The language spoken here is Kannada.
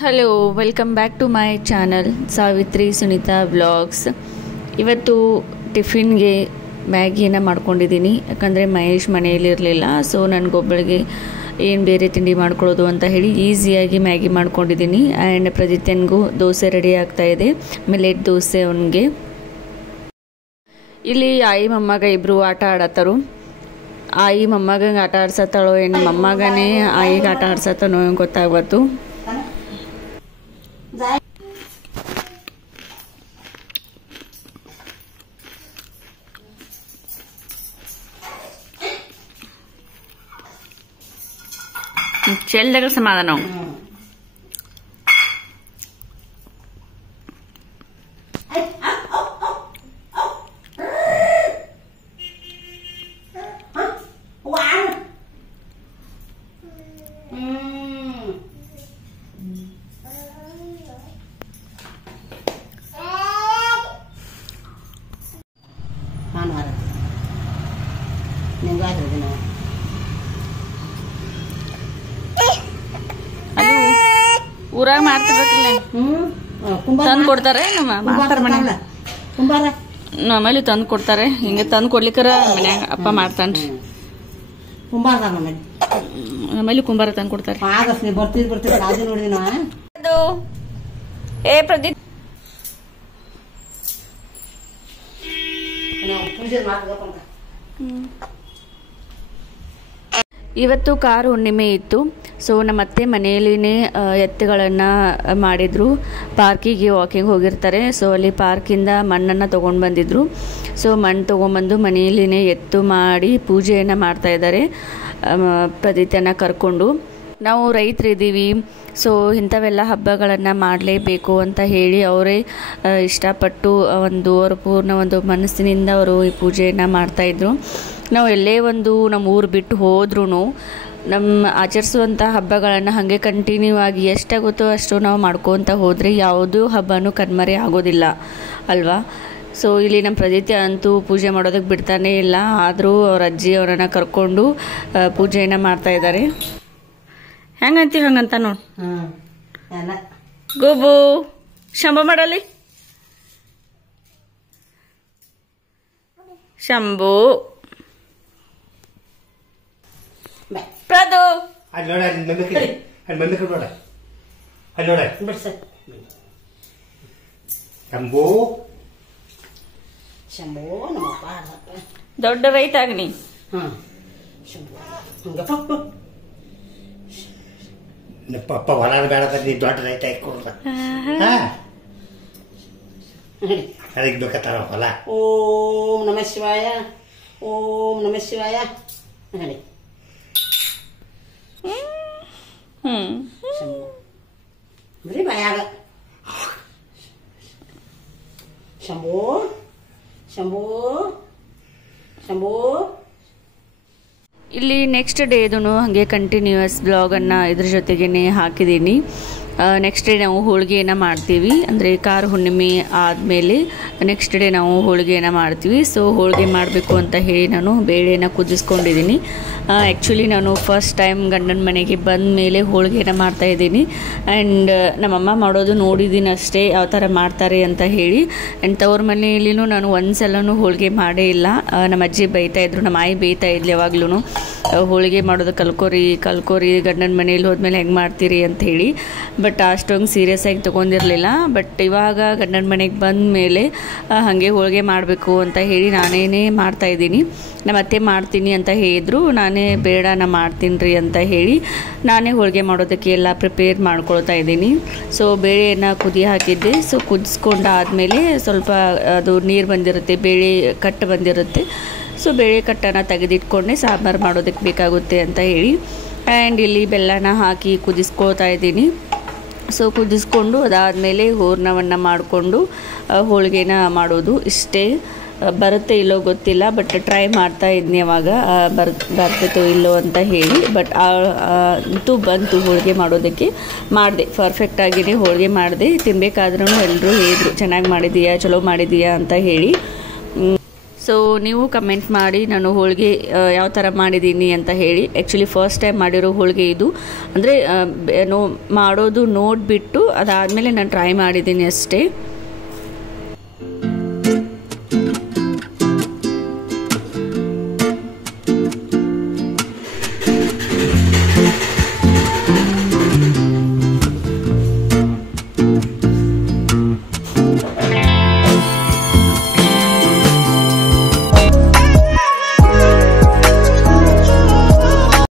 Hello welcome back to my channel Savitri Sunita vlogs. ಇವತ್ತು ಟಿಫಿನ್ಗೆ ಮ್ಯಾಗಿನ ಮಾಡ್ಕೊಂಡಿದ್ದೀನಿ, ಯಾಕಂದರೆ ಮಹೇಶ್ ಮನೆಯಲ್ಲಿ ಇರಲಿಲ್ಲ. ಸೊ ನನಗೊಬ್ಬಳಿಗೆ ಏನು ಬೇರೆ ತಿಂಡಿ ಮಾಡ್ಕೊಳ್ಳೋದು ಅಂತ ಹೇಳಿ ಈಸಿಯಾಗಿ ಮ್ಯಾಗಿ ಮಾಡ್ಕೊಂಡಿದ್ದೀನಿ. ಆ್ಯಂಡ್ ಪ್ರದಿತ್ಯನ್ಗೂ ದೋಸೆ ರೆಡಿ ಆಗ್ತಾಯಿದೆ, ಮಿಲೆಟ್ ದೋಸೆ ಅವನಿಗೆ. ಇಲ್ಲಿ ಆಯಿ ಮೊಮ್ಮಗ ಇಬ್ಬರು ಆಟ ಆಡತ್ತರು. ಆಯಿ ಮೊಮ್ಮಗಂಗೆ ಆಟ ಆಡ್ಸತ್ತಾಳೋ ಏನು ಮೊಮ್ಮಗನೇ ಆಯಿಗೆ ಆಟ ಆಡ್ಸತ್ತನೋ ಗೊತ್ತಾಗ್ಬತ್ತು. ಚೆಲ್ಲದಾಗ ಸಮಾಧಾನ ಊರಾಗ ಮಾಡ್ತಿರ್ಬೇಕಲ್ಲ, ತಂದು ಕೊಡ್ತಾರೆ. ನಮ್ಮಲ್ಲಿ ತಂದು ಕೊಡ್ತಾರೆ. ಹಿಂಗೆ ತಂದು ಕೊಡ್ಲಿಕ್ಕರ ಮನ್ಯಾಗ ಅಪ್ಪ ಮಾಡ್ತಾನ್ರಿ. ನಮ್ಮಲ್ಲಿ ಕುಂಬಾರ ತಂದು ಕೊಡ್ತಾರೆ. ಏ ಪ್ರದೀಪ್, ಇವತ್ತು ಕಾರು ಹುಣ್ಣಿಮೆ ಇತ್ತು. ಸೊ ನಮ್ಮ ಅತ್ತೆ ಮನೆಯಲ್ಲಿನೇ ಎತ್ತುಗಳನ್ನು ಮಾಡಿದರು. ಪಾರ್ಕಿಗೆ ವಾಕಿಂಗ್ ಹೋಗಿರ್ತಾರೆ. ಸೊ ಅಲ್ಲಿ ಪಾರ್ಕಿಂದ ಮಣ್ಣನ್ನು ತೊಗೊಂಡು ಬಂದಿದ್ರು. ಸೊ ಮಣ್ಣು ತೊಗೊಂಬಂದು ಮನೆಯಲ್ಲಿನೇ ಎತ್ತು ಮಾಡಿ ಪೂಜೆಯನ್ನು ಮಾಡ್ತಾಯಿದ್ದಾರೆ ಪ್ರದಿತ್ಯನ ಕರ್ಕೊಂಡು. ನಾವು ರೈತರಿದ್ದೀವಿ, ಸೊ ಇಂಥವೆಲ್ಲ ಹಬ್ಬಗಳನ್ನು ಮಾಡಲೇಬೇಕು ಅಂತ ಹೇಳಿ ಅವರೇ ಇಷ್ಟಪಟ್ಟು ಅವ್ರ ಪೂರ್ಣ ಒಂದು ಮನಸ್ಸಿನಿಂದ ಅವರು ಈ ಪೂಜೆಯನ್ನು ಮಾಡ್ತಾಯಿದ್ರು. ನಾವು ಎಲ್ಲೇ ಒಂದು ನಮ್ಮ ಊರು ಬಿಟ್ಟು ಹೋದ್ರೂ ನಮ್ಮ ಆಚರಿಸುವಂಥ ಹಬ್ಬಗಳನ್ನು ಹಾಗೆ ಕಂಟಿನ್ಯೂ ಆಗಿ ಎಷ್ಟಾಗುತ್ತೋ ಅಷ್ಟು ನಾವು ಮಾಡ್ಕೊತ ಹೋದರೆ ಯಾವುದೂ ಹಬ್ಬನೂ ಕಣ್ಮರೆ ಆಗೋದಿಲ್ಲ ಅಲ್ವಾ. ಸೊ ಇಲ್ಲಿ ನಮ್ಮ ಪ್ರದಿತ್ಯ ಅಂತೂ ಪೂಜೆ ಮಾಡೋದಕ್ಕೆ ಬಿಡ್ತಾನೇ ಇಲ್ಲ. ಆದರೂ ಅವ್ರ ಅಜ್ಜಿ ಅವರನ್ನು ಕರ್ಕೊಂಡು ಪೂಜೆಯನ್ನು ಮಾಡ್ತಾಯಿದ್ದಾರೆ. ಹೆಂಗಂತೀವಿ ಹಂಗಂತ ನೋಡಿ. ಗೋಬು ಶಂಭು ಮಾಡಲಿ. ಶಂಭು ಪ್ರದು ದೊಡ್ಡ ರೈತ ಆಗ್ನಿ. ಪಪ್ಪ ಹೊಲ ಬೇಡ ದೊಡ್ಡ ರೈತ ಇಟ್ಕೊಡ್ದ ಅದಕ್ಕೆ ಬೇಕತ್ತಾರ ಹೊಲ. ಓಂ ನಮ ಶಿವಾಯ, ಓಂ ನಮ ಶಿವಾಯ. ಹೇಳಿ ಬರೀ ಭಯಾಗ ಶಂಭೋ ಶಂಭೋ ಶಂಭೋ. ಇಲ್ಲಿ ನೆಕ್ಸ್ಟ್ ಡೇದು ಹಾಗೆ ಕಂಟಿನ್ಯೂಯಸ್ ಬ್ಲಾಗನ್ನು ಇದ್ರ ಜೊತೆಗೇ ಹಾಕಿದ್ದೀನಿ. ನೆಕ್ಸ್ಟ್ ಡೇ ನಾವು ಹೋಳಿಗೆಯನ್ನು ಮಾಡ್ತೀವಿ, ಅಂದರೆ ಕಾರು ಹುಣ್ಣಿಮೆ ಆದಮೇಲೆ ನೆಕ್ಸ್ಟ್ ಡೇ ನಾವು ಹೋಳಿಗೆಯನ್ನು ಮಾಡ್ತೀವಿ. ಸೊ ಹೋಳಿಗೆ ಮಾಡಬೇಕು ಅಂತ ಹೇಳಿ ನಾನು ಬೇಳೆನ ಕುದಿಸ್ಕೊಂಡಿದ್ದೀನಿ. ಆ್ಯಕ್ಚುಲಿ ನಾನು ಫಸ್ಟ್ ಟೈಮ್ ಗಂಡನ ಮನೆಗೆ ಬಂದ ಮೇಲೆ ಹೋಳಿಗೆಯನ್ನು ಮಾಡ್ತಾಯಿದ್ದೀನಿ. ಆ್ಯಂಡ್ ನಮ್ಮಮ್ಮ ಮಾಡೋದು ನೋಡಿದ್ದೀನಿ ಅಷ್ಟೇ, ಯಾವ ಥರ ಮಾಡ್ತಾರೆ ಅಂತ ಹೇಳಿ. ಆ್ಯಂಡ್ ತವ್ರ ಮನೆಯಲ್ಲಿನೂ ನಾನು ಒಂದು ಸಲನೂ ಹೋಳಿಗೆ ಮಾಡೇ ಇಲ್ಲ. ನಮ್ಮ ಅಜ್ಜಿ ಬೈತಾಯಿದ್ರು, ನಮ್ಮ ಆಯಿ ಬೈತಾಯಿದ್ಲು ಯಾವಾಗ್ಲೂ, ಹೋಳಿಗೆ ಮಾಡೋದು ಕಲ್ಕೋರಿ ಗಂಡನ ಮನೇಲಿ ಹೋದ್ಮೇಲೆ ಹೆಂಗೆ ಮಾಡ್ತೀರಿ ಅಂತ ಹೇಳಿ. ಬಟ್ ಅಷ್ಟೊಂದು ಸೀರಿಯಸ್ ಆಗಿ ತೊಗೊಂಡಿರಲಿಲ್ಲ. ಬಟ್ ಇವಾಗ ಗಂಡನ ಮನೆಗೆ ಬಂದ ಮೇಲೆ ಹಾಗೆ ಹೋಳಿಗೆ ಮಾಡಬೇಕು ಅಂತ ಹೇಳಿ ನಾನೇ ಮಾಡ್ತಾಯಿದ್ದೀನಿ. ನಮ್ಮ ಅತ್ತೆ ಮಾಡ್ತೀನಿ ಅಂತ ಹೇಳಿದ್ರು, ನಾನೇ ಬೇಡ ನಾ ಮಾಡ್ತೀನಿ ರೀ ಅಂತ ಹೇಳಿ ನಾನೇ ಹೋಳಿಗೆ ಮಾಡೋದಕ್ಕೆ ಎಲ್ಲ ಪ್ರಿಪೇರ್ ಮಾಡ್ಕೊಳ್ತಾ ಇದ್ದೀನಿ. ಸೊ ಬೇಳೆಯನ್ನು ಕುದಿ ಹಾಕಿದ್ದೆ. ಸೊ ಕುದಿಸ್ಕೊಂಡಾದಮೇಲೆ ಸ್ವಲ್ಪ ಅದು ನೀರು ಬಂದಿರುತ್ತೆ, ಬೇಳೆ ಕಟ್ಟು ಬಂದಿರುತ್ತೆ. ಸೊ ಬೇಳೆ ಕಟ್ಟನ್ನು ತೆಗೆದಿಟ್ಕೊಂಡೆ ಸಾಂಬಾರು ಮಾಡೋದಕ್ಕೆ ಬೇಕಾಗುತ್ತೆ ಅಂತ ಹೇಳಿ. ಆ್ಯಂಡ್ ಇಲ್ಲಿ ಬೆಲ್ಲನ ಹಾಕಿ ಕುದಿಸ್ಕೊಳ್ತಾ ಇದ್ದೀನಿ. ಸೊ ಕುದಿಸ್ಕೊಂಡು ಅದಾದಮೇಲೆ ಹೂರ್ಣವನ್ನು ಮಾಡಿಕೊಂಡು ಹೋಳಿಗೆನ ಮಾಡೋದು. ಇಷ್ಟೇ. ಬರುತ್ತೆ ಇಲ್ಲೋ ಗೊತ್ತಿಲ್ಲ, ಬಟ್ ಟ್ರೈ ಮಾಡ್ತಾ ಇದ್ನಿ ಅವಾಗ ಬರ್ತಿತ್ತೋ ಇಲ್ಲೋ ಅಂತ ಹೇಳಿ. ಬಟ್ ಅಂತೂ ಬಂತು ಹೋಳಿಗೆ ಮಾಡೋದಕ್ಕೆ. ಮಾಡಿದೆ, ಪರ್ಫೆಕ್ಟಾಗಿಯೇ ಹೋಳಿಗೆ ಮಾಡಿದೆ. ತಿನ್ನಬೇಕಾದ್ರೂ ಎಲ್ಲರೂ ಹೇಳಿದ್ರು ಚೆನ್ನಾಗಿ ಮಾಡಿದೀಯಾ, ಚಲೋ ಮಾಡಿದೀಯಾ ಅಂತ ಹೇಳಿ. ಸೊ ನೀವು ಕಮೆಂಟ್ ಮಾಡಿ ನಾನು ಹೋಳಿಗೆ ಯಾವ ಥರ ಮಾಡಿದ್ದೀನಿ ಅಂತ ಹೇಳಿ. ಆ್ಯಕ್ಚುಲಿ ಫಸ್ಟ್ ಟೈಮ್ ಮಾಡಿರೋ ಹೋಳಿಗೆ ಇದು, ಅಂದರೆ ಮಾಡೋದು ನೋಡಿಬಿಟ್ಟು ಅದಾದಮೇಲೆ ನಾನು ಟ್ರೈ ಮಾಡಿದ್ದೀನಿ ಅಷ್ಟೇ.